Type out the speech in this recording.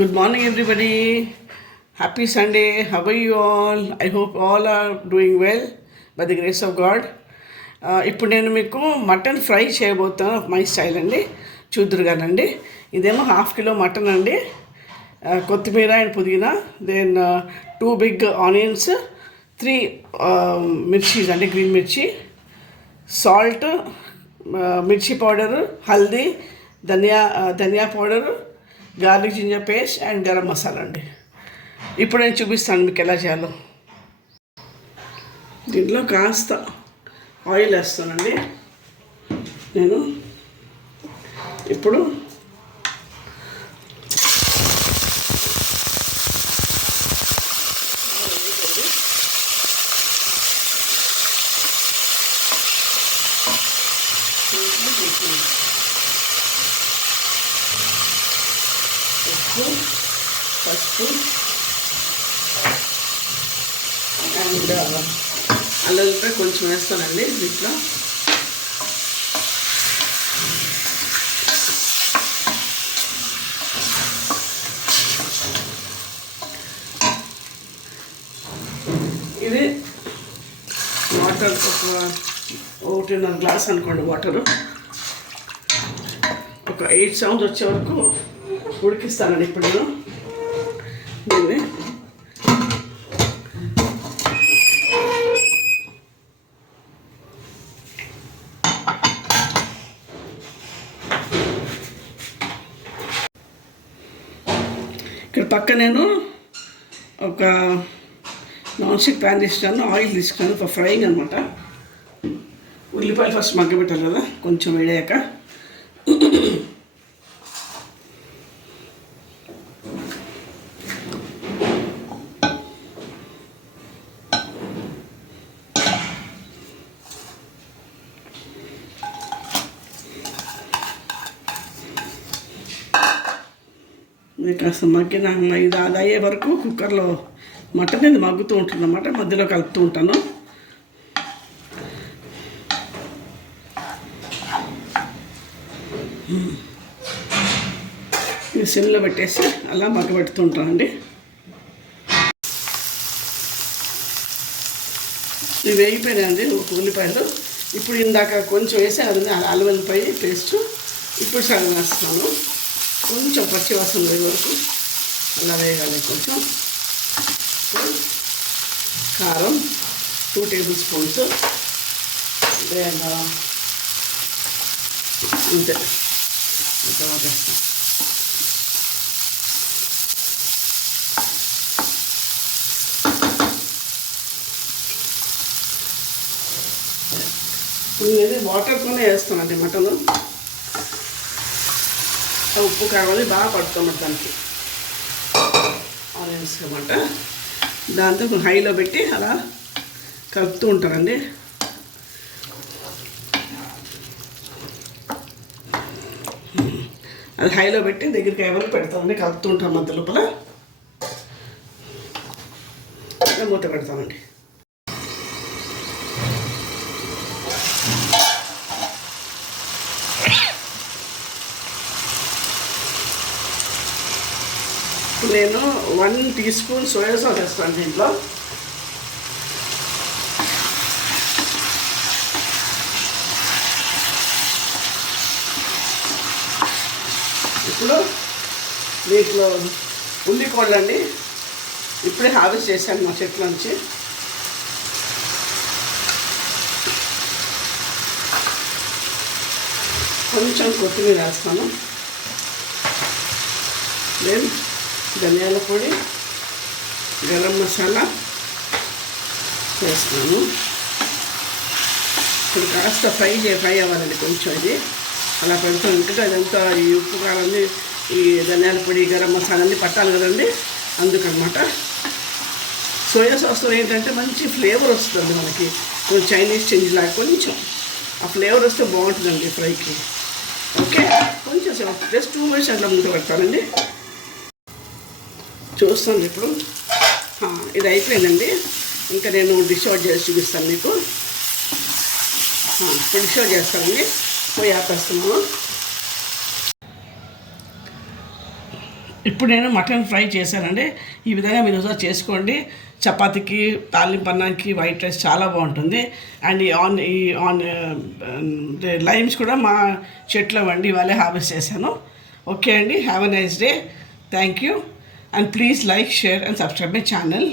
Good morning, everybody. Happy Sunday. How are you all? I hope all are doing well by the grace of God. ఇప్పుడు నేను మీకు mutton fry చేయబోతాను my style అండి. చూద్దరు కానండి. ఇదేమో ½ kilo mutton అండి. కొత్తిమీర and పుదీనా, దెన్ 2 బిగ్ ఆనియన్స్, 3 మిర్చీస్ అండి, గ్రీన్ మిర్చి, సాల్ట్, మిర్చి పౌడరు, హల్దీ, ధనియా powder, garlic ginger paste and garam masala అండి. ఇప్పుడు నేను చూపిస్తాను మీకు ఎలా చేయాలో. దీంట్లో కాస్త ఆయిల్ వేస్తానండి నేను. ఇప్పుడు పసుపు అండ్ అల్లం కొంచెం వేస్తానండి దీంట్లో. ఇది వాటర్ ఒక 1.5 గ్లాస్ అనుకోండి వాటరు. ఒక 8 సౌండ్స్ వచ్చే వరకు ఉడికిస్తానండి. ఇప్పుడు నేను దీన్ని ఇక్కడ పక్క నేను ఒక నాన్ స్టిక్ ప్యాన్ తీసుకున్నాను, ఆయిల్ తీసుకున్నాను ఫర్ ఫ్రైయింగ్ అనమాట. ఉల్లిపాయలు ఫస్ట్ మగ్గబెట్టాలి కదా, కొంచెం వేడాక కాస్త మగ్గిన ఇది అది అయ్యే వరకు కుక్కర్లో మటన్ ఇది మగ్గుతూ ఉంటుంది అన్నమాట. మధ్యలో కలుపుతూ ఉంటాను. ఇది సిమ్లో పెట్టేసి అలా మగ్గబెడుతూ ఉంటానండి. ఇవి వేగిపోయినాయండి ఉల్లిపాయలు. ఇప్పుడు ఇందాక కొంచెం వేసి అది అల్లం వెల్లిపాయ పేస్ట్ ఇప్పుడు సగం వేస్తున్నాను. కొంచెం పచ్చి వాసన పోయే వరకు అలా వేయాలి. కొంచెం కారం 2 టేబుల్ స్పూన్స్, అంతే తర్వాత వేస్తాం. ఇది వాటర్తోనే వేస్తానండి మటన్. ఉప్పు కావాలి బాగా పడుతుంది దానికి ఆనియన్స్ అన్నమాట. దాంతో హైలో పెట్టి అలా కలుపుతూ ఉంటారండి. అది హైలో పెట్టి దగ్గరికి ఏమైనా పెడతామండి, కలుపుతూ ఉంటాం మధ్య లోపల. మూత పెడతామండి. నేను 1 టీ స్పూన్ సోయా సాస్ వేస్తాను దీంట్లో. ఇప్పుడు దీంట్లో ఉల్లికోళ్ళు అండి, ఇప్పుడే హార్వెస్ట్ చేశాను మా చెట్ల నుంచి. కొంచెం కొత్తిమీర వేస్తాను. దెన్ ధనియాల పొడి, గరం మసాలా వేస్తున్నాను. ఇప్పుడు కాస్త ఫ్రై అవ్వాలండి కొంచెం. ఇది అలా పెడతాం ఎందుకంటే అదంతా ఈ ఉప్పు కారాన్ని, ఈ ధనియాల పొడి, గరం మసాలా అన్నీ పట్టాలి కదండి, అందుకనమాట. సోయా సాస్తో ఏంటంటే మంచి ఫ్లేవర్ వస్తుంది మనకి, కొంచెం చైనీస్ చేంజ్ లాగా కొంచెం ఆ ఫ్లేవర్ వస్తే బాగుంటుందండి ఫ్రైకి. ఓకే, కొంచెం జస్ట్ 2 మినిట్స్ అట్లా ముందు పెడతానండి. చూస్తాను ఇప్పుడు. ఇది అయిపోయిందండి. ఇంకా నేను డిష్ అవుట్ చేసి చూపిస్తాను మీకు. ఇప్పుడు డిష్ అవుట్ చేస్తానండి. పోయి ఆపేస్తున్నాము. ఇప్పుడు నేను మటన్ ఫ్రై చేశానండి. ఈ విధంగా మీరు ఒకసారి చేసుకోండి. చపాతీకి, తాలింపు అన్నానికి, వైట్ రైస్ చాలా బాగుంటుంది. అండ్ ఈ లైమ్స్ కూడా మా చెట్లో వండి ఇవాళే హార్వెస్ట్ చేశాను. ఓకే అండి, have a nice day. Thank you. And please like, share and subscribe my channel.